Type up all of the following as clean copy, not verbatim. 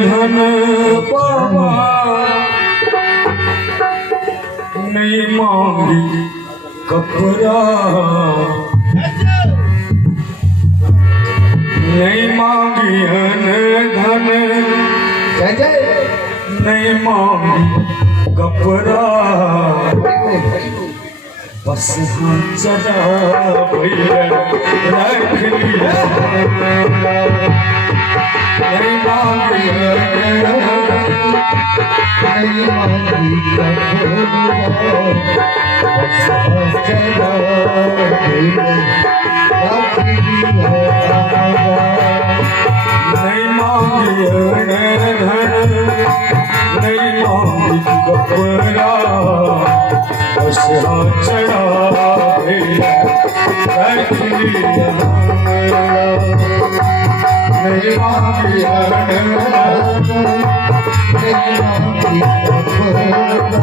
धन पावा नहीं मांगी कपड़ा नहीं मांगी धन नहीं मांगी कपड़ा बस हाँ चला भैया रख लिया नहीं मांगी बस हाँ चला भैया रख लिया नहीं मांगी नहीं मांगी कपड़ा बस हाँ चढ़ा भैया रख लिया नहीं मांगी नहीं मांगी कपड़ा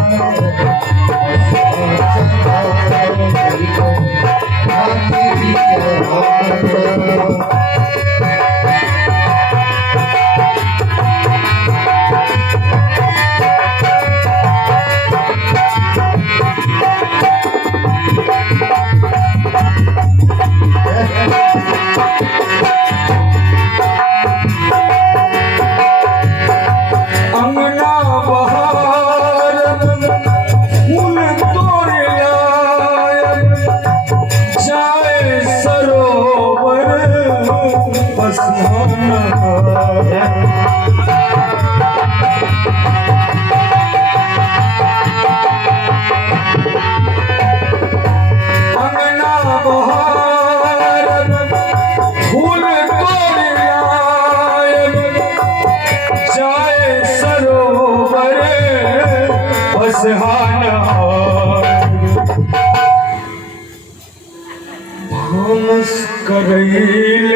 भानस करैल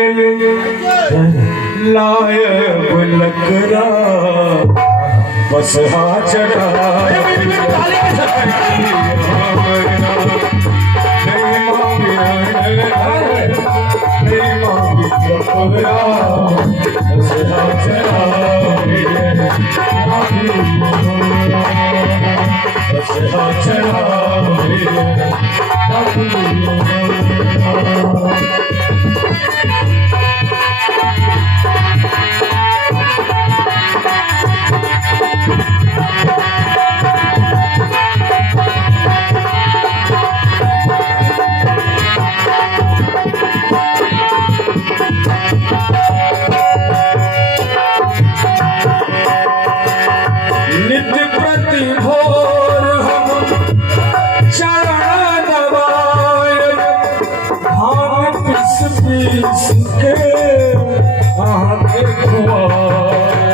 लायब लकड़ा बस हाँ चढ़ा नहीं मांगी कपड़ा बस हाँ चढ़ा बस हाँ चढ़ा नित्य प्रति भोर हम चरण दबाए भांग पिस पिस के आके खुआए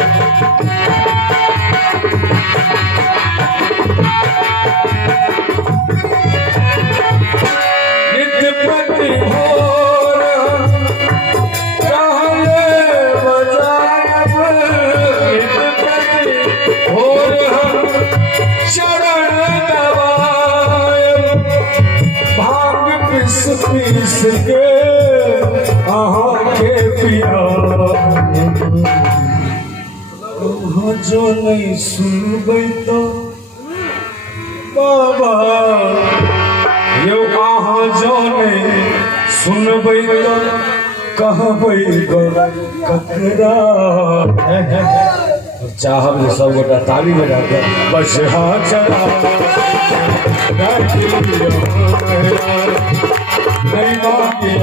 नित्य प्रति भोर कहले बजाब नित्य प्रति भोर चरण दबाए भांग पिस पिस के आके पिया जो नहीं सुनबै तो बाबा यो अहाँ जो नहीं सुनबै तो कहबै ककरा चाहब जे सब गोटा ताली बजा के बस हाँ चला नहीं मांगी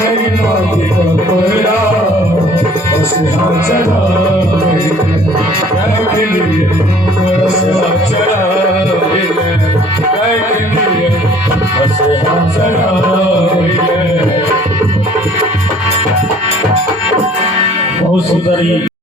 नहीं मांगी कपड़ा बस हाँ चला बस हाँ चला बस हाँ चला बहुत सुंदर